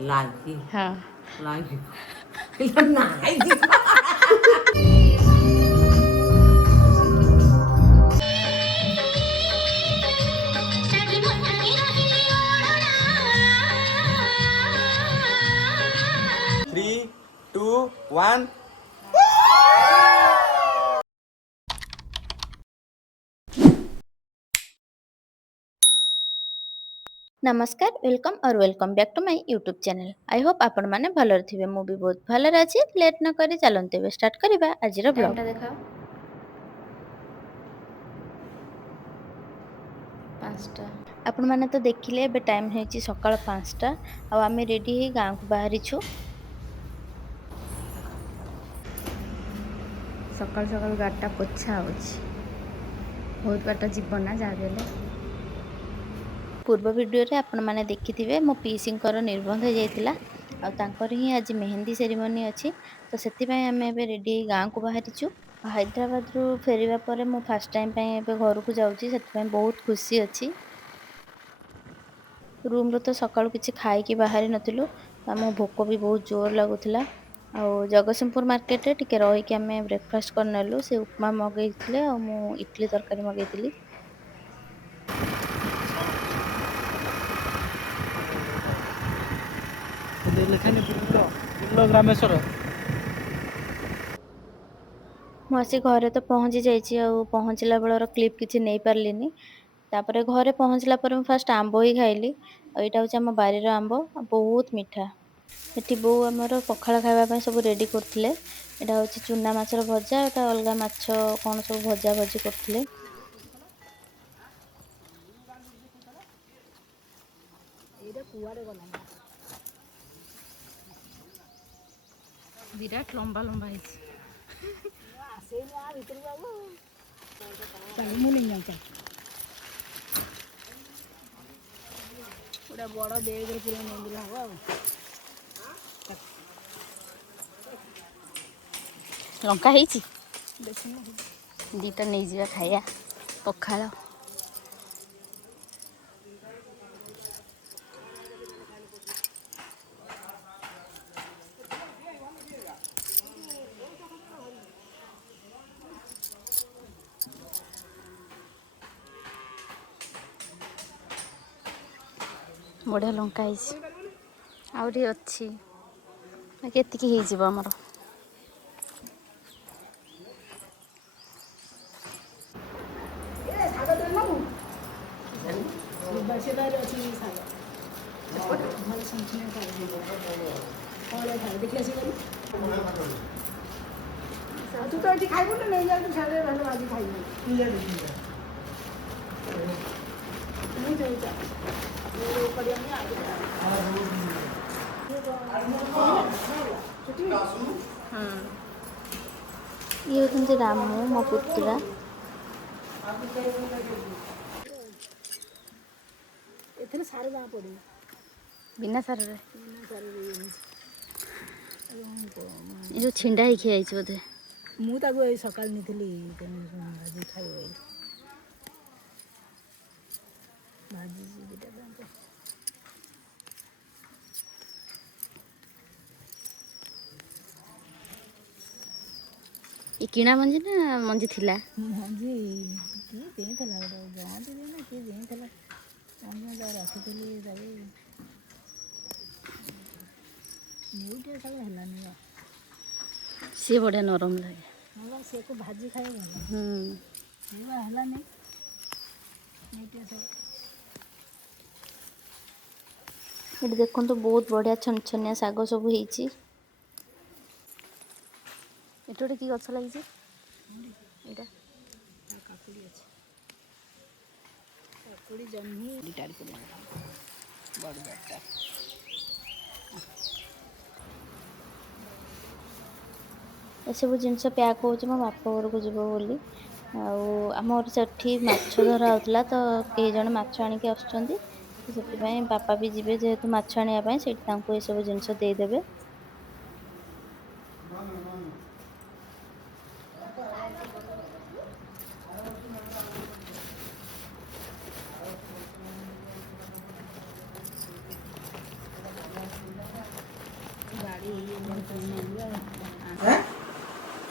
ଲାଗି हाँ ଲାଗି ନାଇଁ थ्री टू वन। नमस्कार वेलकम और welcome back to my YouTube channel. I hope आपण माने भलर थिबे। मु भी बहुत भलर अछि। लेट न करी चलंते बे स्टार्ट करिबा आजिर ब्लॉग। टाइमटा देखाओ 5टा। आपण माने तो देखिले बे टाइम हेची सकाळ 5टा आ आमे रेडी हे गां को बाहरी छु। सकाळ सकाळ गाडटा पोछा होछि। बहुत बाटा जीवन ना जा देले। पूर्व वीडियो रे आपण माने देखिथिबे मो पीसिंकर निर्बंध हो जाइतिला आ तांकर ही आज मेहंदी सेरेमनी अछि। तो सेति पय आमे एबे रेडी गां को बाहरी छु। हैदराबाद रु फेरिबा परे मो फर्स्ट टाइम पय एबे घर को जाउची। सेति पय बहुत खुशी अछि। रूम रो तो सकाळु किछि खाइ कि बाहरी नथिलु। हमो भोको भी बहुत जोर लागुथिला। आ जगतसिंहपुर मार्केट रे टिके रहि कि आमे ब्रेकफास्ट करनेलु। से उपमा मगैथिले आ मु इडली तरकारी मगैथिली। ग्रामेश्वर ମୁଁ ଆସି ଘରେ ତ ପହଞ୍ଚି ଯାଇଛି ଆଉ ପହଞ୍ଚିଲା ବେଳର କ୍ଲିପ୍ କିଛି ନେଇ ପାରିଲିନି। ତାପରେ ଘରେ ପହଞ୍ଚିଲା ପରେ ମୁଁ ଫାଷ୍ଟ ଆମ୍ବ ହିଁ ଖାଇଲି। ଆଉ ଏଇଟା ହଉଛି ଆମ ବାରିର ଆମ୍ବ ଆଉ ବହୁତ ମିଠା। ଏଠି ବୋଉ ଆମର ପଖାଳ ଖାଇବା ପାଇଁ ସବୁ ରେଡି କରୁଥିଲେ। ଏଇଟା ହଉଛି ଚୁନା ମାଛର ଭଜା, ଏଟା ଅଲଗା ମାଛ କଣ ସବୁ ଭଜା ଭଜି କରୁଥିଲେ। ବିରାଟ ଲମ୍ବା ଲମ୍ବା ହେଇଛି। ପୁରା ବଡ଼ ବେଗରେ ପୁରା ନେଇଗଲେ ହବ ଆଉ। ଲଙ୍କା ହେଇଛି ଦିଟା ନେଇଯିବା ଖାଇବା ପଖାଳ। ବଢ଼ିଆ ଲଙ୍କା ହେଇଛି। ଆହୁରି ଅଛି ବାକି ଏତିକି ହେଇଯିବ ଆମର। ତୁ ତ ଏଠି ଖାଇବୁନି ନେଇଯାଉଛୁ ସିଆଡ଼େ ଭଲ ଆଜି ଖାଇବୁ। ଇଏ ହେଉଛନ୍ତି ରାମୁ ମୋ ପୁତୁରା। ଏଥିରେ ସାର ଜଣା ପଡ଼ିବ ବିନା ସାରରେ। ଏ ଯେଉଁ ଛିଣ୍ଡା ହେଇକି ଆଇଛି ବୋଧେ। ମୁଁ ତାକୁ ଏଇ ସକାଳେ ନେଇଥିଲି ଆଜି ଖାଇବ ବୋଲି ଭାଜିଛି ଦୁଇଟା ଦାନ୍ତ। ଏ କିଣା ମଞ୍ଜି ନା ମଞ୍ଜି ଥିଲା? ମଞ୍ଜି କିଏ ଦେଇଥିଲା ଗୋଟେ ଜହଁନ୍ତି ନା କିଏ ଦେଇଥିଲା ମଞ୍ଜି ତାକୁ ରଖିଥିଲି ତାକୁ ନେଉଟିଆ ଶାଗ ହେଲାନି ବା। ସିଏ ବଢ଼ିଆ ନରମ ଲାଗେ। ହଁ ବା ସିଏକୁ ଭାଜି ଖାଇବା ଭଲ। ସିଏ ବା ହେଲାନି ନେଉଟିଆ ଶାଗ। ଏଠି ଦେଖନ୍ତୁ ବହୁତ ବଢ଼ିଆ ଛନଛନିଆ ଶାଗ ସବୁ ହେଇଛି। ଏଠି ଗୋଟେ କି ଗଛ ଲାଗିଛି ଏଇଟା? କାକୁଡ଼ି ଅଛି। କାକୁଡ଼ି ଜହ୍ନି ବଡ଼ ବଡ଼ଟା। ଏସବୁ ଜିନିଷ ପ୍ୟାକ୍ ହେଉଛି ମୋ ବାପ ଘରକୁ ଯିବ ବୋଲି। ଆଉ ଆମର ସେଠି ମାଛ ଧରା ହେଉଥିଲା ତ କେହି ଜଣ ମାଛ ଆଣିକି ଆସୁଛନ୍ତି। ସେଥିପାଇଁ ବାପା ବି ଯିବେ ଯେହେତୁ ମାଛ ଆଣିବା ପାଇଁ ସେଇଠି ତାଙ୍କୁ ଏସବୁ ଜିନିଷ ଦେଇଦେବେ।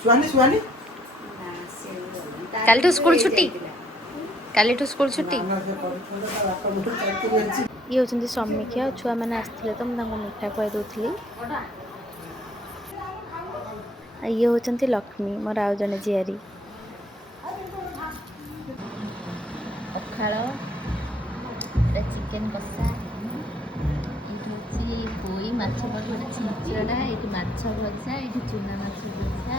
सुहानी सुहानी कालिठू स्कूल छुट्टी कालिठू स्कूल छुट्टी ये होचंदी समीक्षा और छुआ मैंने आसते तो मुझे मिठा खुआई दूसरी ये होचंदी लक्ष्मी मोर आउ जने झियारी पखाल चिकेन कषा ये पोई माछ गोटे छिंचड़ा ये माछ भजा ये चूना माछ भजा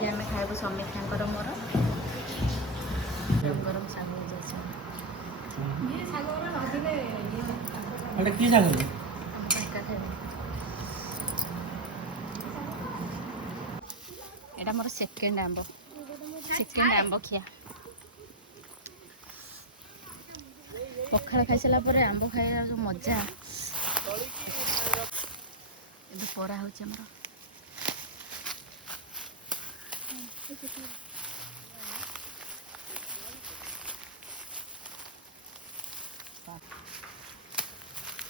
ये आम खाइबू समीक्षा मोर गरम साग एटा की साग एटा मोर सेकेंड आंब खिया पखाल खाई सारा पर आंब खाइबार जो मजा ये परा हो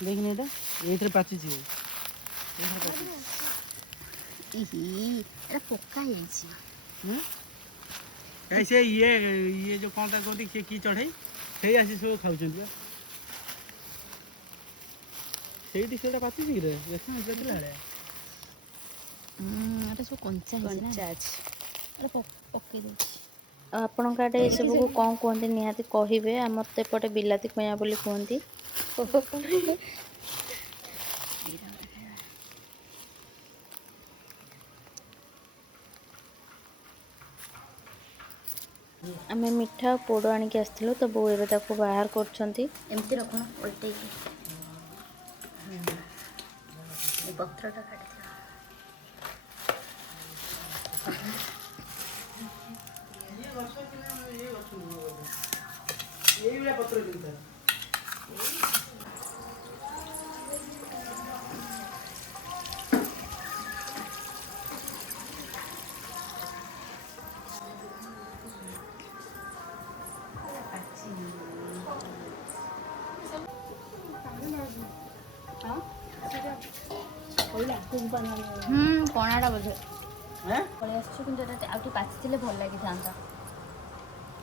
देखने एटा एथरे पाची छी पोका कैसे ये जो कौन ता कहती से की चढ़ाई से आसी सब खाउछन ସେଇଠି ସେଇଟା ପାଚିଛି କି ରେ ଦେଖା ଯାଇଥିଲା ରେ ଏଟା ସବୁ କଞ୍ଚା ଅଛି ପକେଇ ଦେଉଛି ଆପଣଙ୍କ ଆଡ଼େ ଏସବୁକୁ କ'ଣ କୁହନ୍ତି ନିହାତି କହିବେ ଆମର ତ ଏପଟେ ବିଲାତି କଇଁଆ ବୋଲି କୁହନ୍ତି ଆମେ ମିଠା ଆଉ ପୋଡ଼ ଆଣିକି ଆସିଥିଲୁ ତ ବୋଉ ଏବେ ତାକୁ ବାହାର କରୁଛନ୍ତି ଏମିତି ରଖୁନ ଓଲଟେଇକି ଏ ପତ୍ରଟା କାଟିଦିଅ ଏଇଭଳିଆ ପତ୍ର କିଣିଥା କଣାଟା ବୋଧେ ପଳେଇ ଆସିଛୁ କିନ୍ତୁ ଏଟା ଆଉ ଟିକେ ପାଚିଥିଲେ ଭଲ ଲାଗିଥାନ୍ତା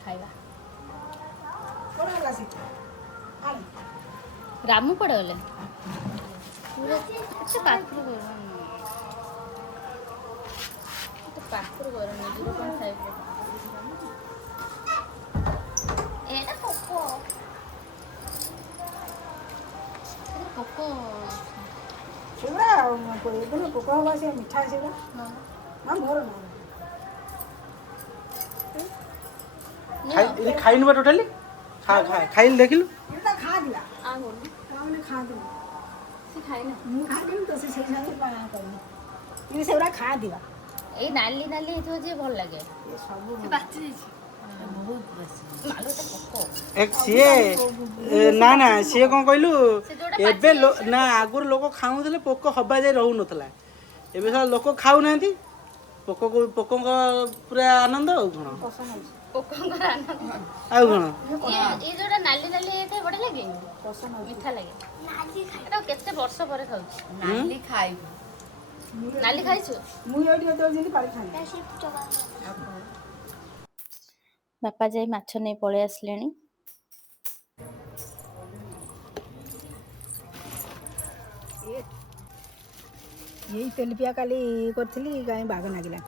ଖାଇବା ରାମୁ କୁଆଡ଼େ ଗଲେ ଏତେ ପାଖରୁ ଗରମ ଦୂର କ'ଣ ଖାଇବ ଏଇଟା ପୋକ ପୋକ ସେଗୁଡ଼ା ଏବେ ପୋକ ହବା ସେ ମିଠା ସେଗୁଡ଼ା ନା ମୋର ଖାଇ ଖାଇନୁ ବା ଟୋଟାଲି ଖାଇଲି ଦେଖିଲୁ ଏଟା ଖାଆଥିଲା ତାମାନେ ଖାଆନ୍ତି ସେ ଖାଇନା ମୁଁ ଖାଆନ୍ତି ତ ସେ ସେଇ ସାଙ୍ଗେ କରିନି କିନ୍ତୁ ସେଗୁଡ଼ା ଖାଆଥିବା ଏଇ ନାଲି ନାଲି ହେଇଥିବ ଯେ ଭଲ ଲାଗେ ସବୁ ପାଚି ଯାଇଛି ସିଏ ନା ନା ସିଏ କ'ଣ କହିଲୁ ଏବେ ନା ଆଗରୁ ଲୋକ ଖାଉଥିଲେ ପୋକ ହବା ଯାଇ ରହୁନଥିଲା ଏବେ ସବୁ ଲୋକ ଖାଉନାହାନ୍ତି ପୋକଙ୍କ ପୁରା ଆନନ୍ଦ ଆଉ କ'ଣ ଆଉ କ'ଣ ଏ ଯୋଉଟା ନାଲି ନାଲି ହେଇଥାଏ ବଢିଆ ଲାଗେ ମିଠା ଲାଗେ ଏଟା କେତେ ବର୍ଷ ପରେ ଖାଉଛି ନାଲି ଖାଇବୁ ନାଲି ଖାଇଛୁ ମୁଁ ଏଇଠି ଯେତେବେଳେ ଯେମିତି ପାଳି ଖାଆନ୍ତି ବାପା ଯାଇ ମାଛ ନେଇ ପଳେଇ ଆସିଲେଣି ଏଇ ତେଲିପିଆ କାଲି କରିଥିଲି କାହିଁ ବାଗ ଲାଗିଲା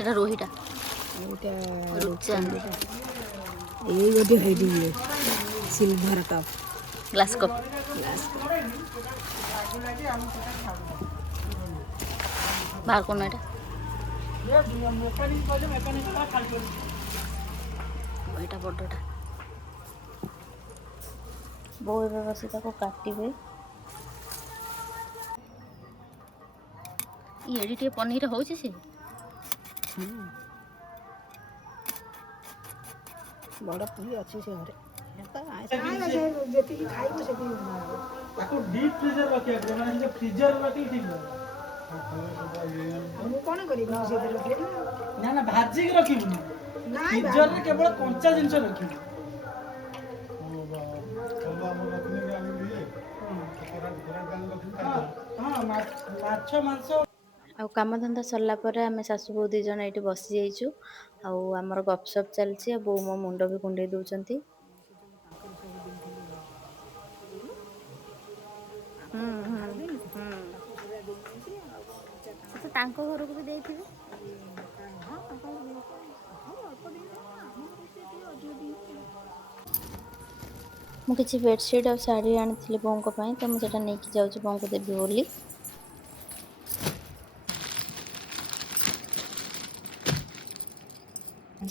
ଏଟା ରୋହିଟା ଏଇଟା ରୁଚାଣ୍ଡ ଏଇ ଗୋଟେ ହେଇଟି ସିଲଭର କପ୍ ଗ୍ଲାସ୍ କପ୍ ବାହାର କରୁନ ଏଇଟା ଏଇଟା ବଡ଼ଟା ବୋଉ ଏବେ ବସି ତାକୁ କାଟିବେ ଏଠି ଟିକେ ପନିର ହଉଛି ସେ ବଡ଼ ପୁରୀ ଅଛି ସେ ଘରେ ଯେତିକି ଖାଇବ ସେତିକି ତାକୁ ଡିପ୍ ଫ୍ରିଜର ରଖିବାକୁ ମାନେ ଫ୍ରିଜର ରଖିକି ଠିକ୍ ମୁଁ କ'ଣ କରିବି ମୁଁ ସେଥିରେ ରଖିଲି ନା ନା ଭାଜିକି ରଖିବୁନି ଫ୍ରିଜରରେ କେବଳ କଞ୍ଚା ଜିନିଷ ରଖିବୁ ମାଛ ମାଂସ ଆଉ କାମଧନ୍ଦା ସରିଲା ପରେ ଆମେ ଶାଶୁ ବୋହୂ ଦୁଇ ଜଣ ଏଇଠି ବସି ଯାଇଛୁ। ଆଉ ଆମର ଗପସପ୍ ଚାଲିଛି। ଆଉ ବୋଉ ମୋ ମୁଣ୍ଡ ବି କୁଣ୍ଡେଇ ଦେଉଛନ୍ତି। ତ ତାଙ୍କ ଘରକୁ ବି ଦେଇଥିବେ। ମୁଁ କିଛି ବେଡ଼ସିଟ୍ ଆଉ ଶାଢ଼ୀ ଆଣିଥିଲି ବୋଉଙ୍କ ପାଇଁ, ତ ମୁଁ ସେଇଟା ନେଇକି ଯାଉଛି ବୋଉଙ୍କୁ ଦେବି ବୋଲି।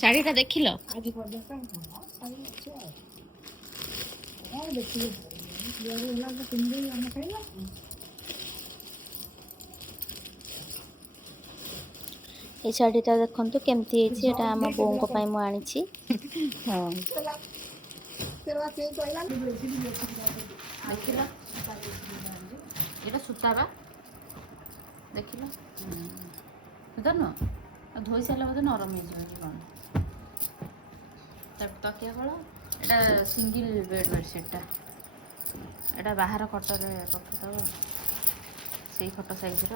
ଶାଢ଼ୀଟା ଦେଖିଲ? ଆଜି ପର୍ଯ୍ୟନ୍ତ ଶାଢ଼ୀ ଅଛି ଆଉ ଦେଖିଲେ ହେଲା ତ ପିନ୍ଧି ଆମେ ଖାଇବା। ଏଇ ଶାଢ଼ୀଟା ଦେଖନ୍ତୁ କେମିତି ହେଇଛି। ଏଇଟା ଆମ ବୋଉଙ୍କ ପାଇଁ ମୁଁ ଆଣିଛି। ହଁ, ଦେଖିଲ ଏଇଟା ସୂତା ବା, ଦେଖିଲ ସୂତା ନୁହଁ। ଆଉ ଧୋଇ ସାରିଲା ବୋଧେ ନରମ ହେଇଯିବ କି କ'ଣ। ତକିଆ ଖୋଳ, ଏଇଟା ସିଙ୍ଗିଲ୍ ବେଡ଼ସିଟ୍ଟା। ଏଇଟା ବାହାର ଖଟରେ ପକେଇଦେବ, ସେଇ ଖଟ ସାଇଜ୍ର।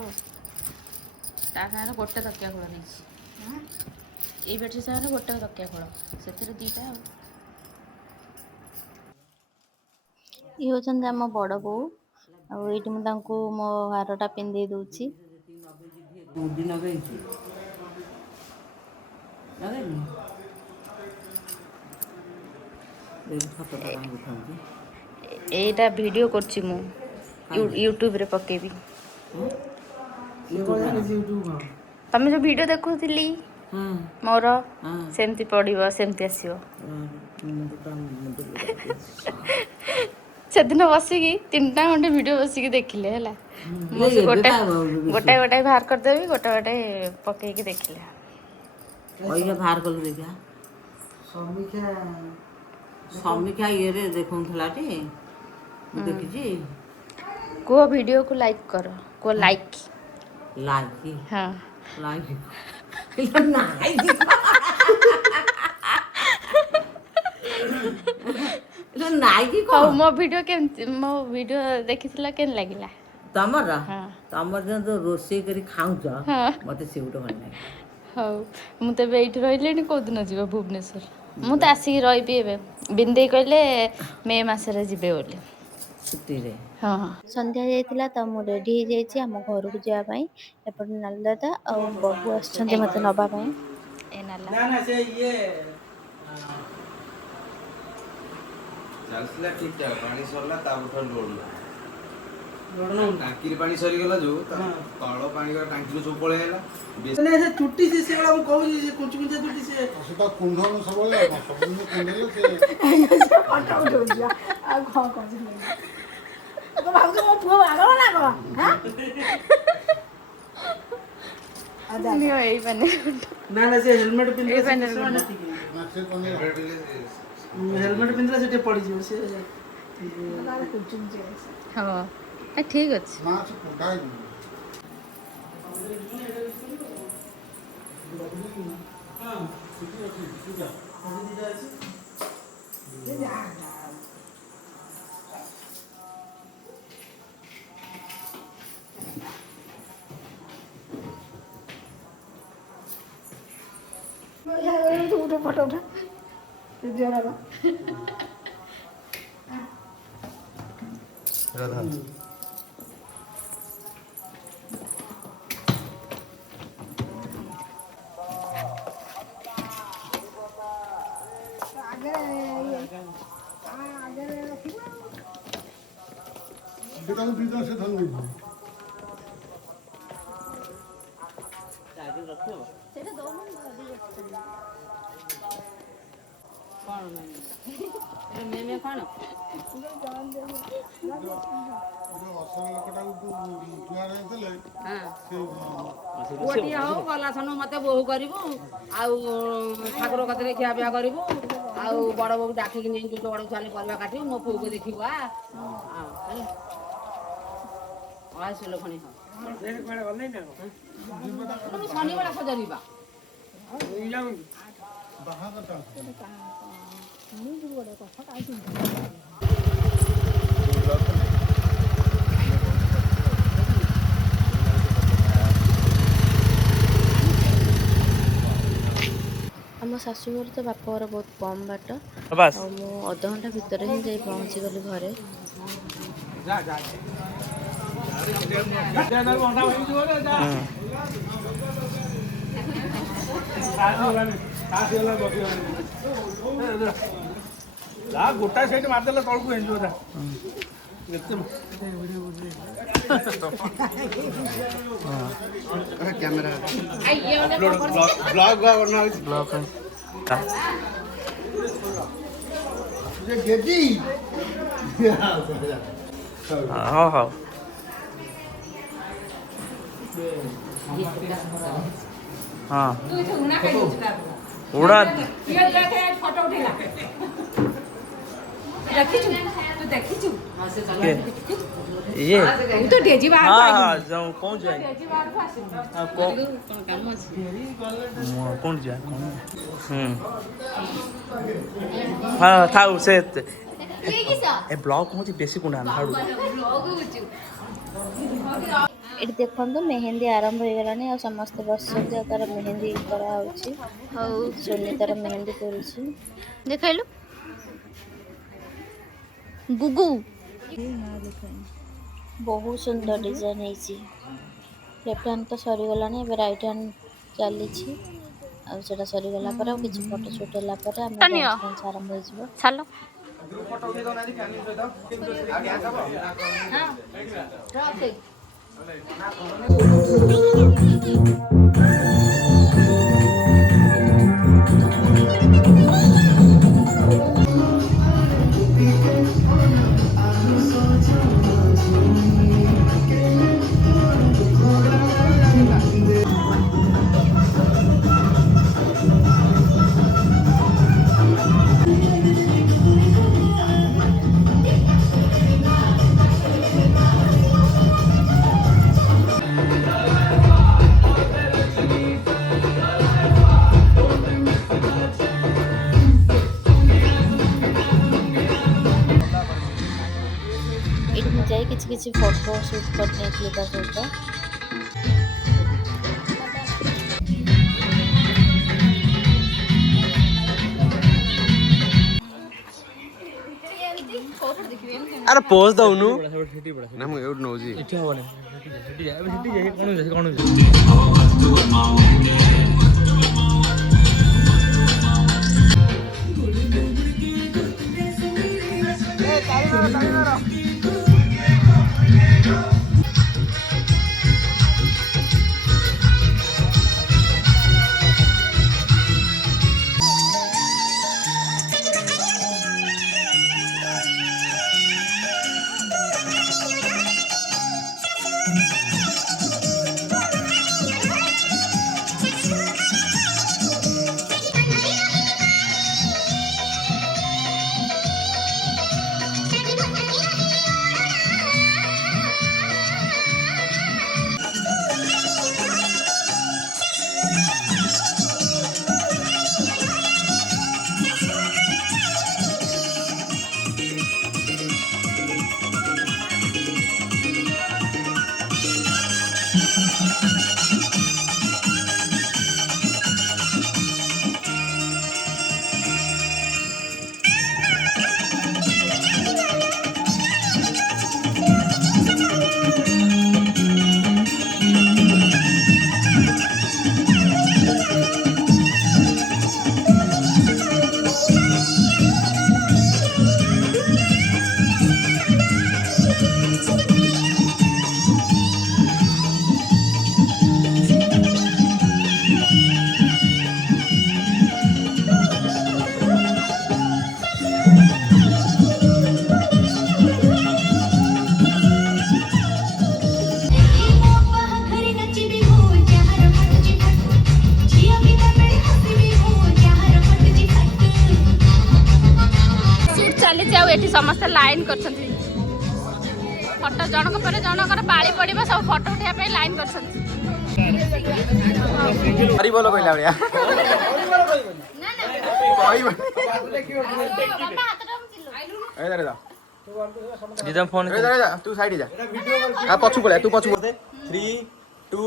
ତା ସାଙ୍ଗରେ ଗୋଟେ ତକିଆ ଖୋଳ ନେଇଛି। ଏଇ ବେଡ଼ସିଟ୍ ସାଙ୍ଗରେ ଗୋଟେ ତକିଆ ଖୋଳ, ସେଥିରେ ଦୁଇଟା। ଆଉ ଇଏ ହେଉଛନ୍ତି ଆମ ବଡ଼ ବୋଉ। ଆଉ ଏଇଠି ମୁଁ ତାଙ୍କୁ ମୋ ହାରଟା ପିନ୍ଧେଇ ଦେଉଛି। ମୁଦି ନଗେଇଛି ନଗେଇନି ଫଟୋଟା କାହିଁ ଉଠାଉଛି। ଏଇଟା ଭିଡ଼ିଓ କରୁଛି ମୁଁ, ୟୁଟ୍ୟୁବରେ ପକେଇବି। ତମେ ଯେଉଁ ଭିଡ଼ିଓ ଦେଖୁଥିଲି ମୋର, ସେମିତି ପଡ଼ିବ, ସେମିତି ଆସିବ। ସେଦିନ ବସିକି 3ଟା ଖଣ୍ଡେ ଭିଡ଼ିଓ ବସିକି ଦେଖିଲେ ହେଲା। ମୁଁ ସେ ଗୋଟାଏ ବାହାର କରିଦେବି, ଗୋଟାଏ ପକେଇକି ଦେଖିଲେ। ପଇସା ବାହାର କଲୁ ଦେଖିଆ। ସମୀକ୍ଷା ଇଏରେ ଦେଖଉଥିଲା ଟି, ମୁଁ ଦେଖିଛି। କୁହ ଭିଡ଼ିଓକୁ ଲାଇକ୍ କର, କୁହ ଲାଇକ୍। ଲାଇକ୍ ହଁ, ଲାଇକ୍ ନାଇକି ହଉ। ମୋ ଭିଡ଼ିଓ ଦେଖିଥିଲ, କେମିତି ଲାଗିଲା ତମର? ହଁ, ତମର ଯେଉଁ ରୋଷେଇ କରି ଖାଉଛ, ହଁ। ମତେ ସେଗୁଟା ଭଲ ଲାଗେ। ହଉ, ମୁଁ ତ ଏବେ ଏଇଠି ରହିଲିଣି। କେଉଁଦିନ ଯିବ ଭୁବନେଶ୍ୱର? ମୁଁ ତ ଆସିକି ରହିବି ଏବେ। ବିନ୍ଦେଇ କହିଲେ ମେ ମାସରେ ଯିବେ ବୋଲି ଛୁଟିରେ। ହଁ, ସନ୍ଧ୍ୟା ଯାଇଥିଲା ତ ମୁଁ ରେଡ଼ି ହେଇଯାଇଛି ଆମ ଘରକୁ ଯିବା ପାଇଁ। ଏପଟେ ନାଲୁ ଦାଦା ଆଉ ବବୁ ଆସିଛନ୍ତି ମୋତେ ନେବା ପାଇଁ। ଏ ନାଲା ନା ସେ ଇଏ ଚାଲିଥିଲା ଠିକ୍ ଠାକ୍। ପାଣି ସରିଲା, ତାପରଠାରୁ ଲୋଡ୍ ନଉନି। ଟାଙ୍କିରେ ପାଣି ସରିଗଲା ଯୋଉ ହଁ। ତଳ ପାଣି ଟାଙ୍କିରୁ ସବୁ ପଳେଇ ଆସିଲା। ସେ ଚୁଟି ସେଗୁଡ଼ା ମୁଁ କହୁଛି, ସେ କୁଞ୍ଚୁ କୁଞ୍ଚିଆ ଚୁଟି ସେ କୁଣ୍ଡନ ସବୁବେଳେ ସବୁଦିନ କୁଣ୍ଡେଇଲେ ସେ ଫଟୋ ଉଠଉଛି। ଆଉ କ'ଣ କରୁଛି? ଭାବୁଛ ମୋ ପୁଅ ବାଗଳ ନା କ'ଣ? ଏଇ ମାନେ ନା ସେ ହେଲମେଟ୍ ପିନ୍ଧିଲେ ହେଲମେଟ୍ ପିନ୍ଧିଲେ ସେ ଟିକେ ପଡ଼ିଯିବ। ସେ ହଁ, ଠିକ୍ ଅଛି। ନା ସେ କୁଣ୍ଡା ଗୋଟେ ଫଟୋ ଉଠା ସେ ଧନ ପୁଅଟିଏ ହଉ ଗଲା ସନୁ ମତେ ବୋହୁ କରିବୁ, ଆଉ ଠାକୁର କତିରେ ଖିଆପିଆ କରିବୁ, ଆଉ ବଡ଼ ବୋହୁ ଡାକିକି ନେଇକି ବଡ଼ ଚାଲି ପରିବା କାଟିବୁ, ମୋ ପୁଅକୁ ଦେଖିବୁ। ଶନିବାର ସଜାରିବା ଶାଶୁଘର ତ ବାପଘର ବହୁତ କମ୍ ବାଟ ବାସ୍ ଆଉ ମୁଁ ଅଧଘଣ୍ଟା ଭିତରେ ହିଁ ଯାଇ ପହଞ୍ଚିଗଲି ଘରେ। ଗୋଟାଏ ସେଇଠି ମାରିଦେଲେ ତଳକୁ ହେଇଯିବ କ୍ୟାମେରା ବ୍ଲଗ ବନା ହଉଛି ହଁ ହଉ ହଁ ଉଡ଼ା ଇଏ ହଁ ହଁ ଯାଉ କଣ ଯିବା କଣ ଯିବା ହଁ ଥାଉ ସେ ଏ ବ୍ଲଗ ହେଉଛି ବେଶୀ କୁଣ୍ଡା ଏଠି ଦେଖନ୍ତୁ ମେହେନ୍ଦି ଆରମ୍ଭ ହେଇଗଲାଣି ଆଉ ସମସ୍ତେ ବସିଛନ୍ତି ଆଉ ତାର ମେହେନ୍ଦି କରାହେଉଛି। ଆଉ ସୋନି ତାର ମେହେନ୍ଦି କରୁଛି। ଦେଖାଇଲୁ ଗୁଗୁ ବହୁତ ସୁନ୍ଦର ଡିଜାଇନ ହେଇଛି। ଲେଫ୍ଟ ହ୍ୟାଣ୍ଡ ତ ସରିଗଲାଣି ଏବେ ରାଇଟ୍ ହ୍ୟାଣ୍ଡ ଚାଲିଛି ଆଉ ସେଟା ସରିଗଲା ପରେ ଆଉ କିଛି ଫଟୋ ସୁଟ୍ ହେଲା ପରେ ଆମେ ଡ୍ୟାନ୍ସ ଆରମ୍ଭ ହେଇଯିବ। ଚାଲ ଏଠି ମୁଁ ଯାଇ କିଛି ଫଟୋ ସୁଟ୍ କରିନେଇଥିଲି ତା ସହିତ। ଆରେ ପୋଜ ଦଉନୁ ନା ମୁଁ ଏଉଠି ନଉଛି ଏଠି ହବନି କଣ ଚାଲିଛି ଆଉ ଏଠି ସମସ୍ତେ ଲାଇନ୍ କରିଛନ୍ତି ଫଟୋ ଜଣକ ପରେ ଜଣଙ୍କର ପାଳି ପଡ଼ିବ ସବୁ ଫଟୋ ଉଠାଇବା ପାଇଁ ଲାଇନ୍ କରିଛନ୍ତି। ଭଲ କହିଲା ଭଳିଆ ଫୋନ ତୁ ସାଇଡ ଯା ପଛୁ ପଳା ତୁ ପଛୁ 3 2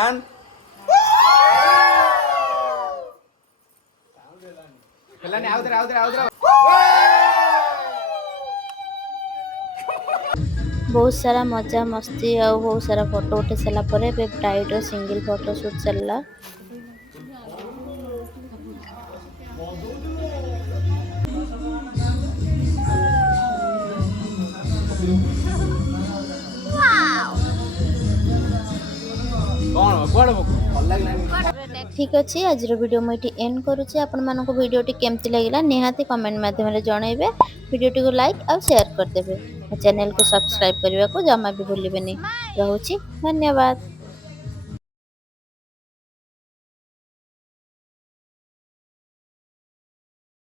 1 बहुत सारा मजा मस्ती और बहुत सारा फोटो उठे सारा पर ब्राइड सिंगल फोटो शूट चलला। ठीक अच्छे आज वीडियो मुझे एंड करुँचे। आपण मानक वीडियोटी केमती लगिला निहाती कमेंट माध्यम जनइबे। वीडियोटी को लाइक और शेयर करदेवे। चैनल को सब्सक्राइब करने को जमा भी भूलिए। रहुछि धन्यवाद।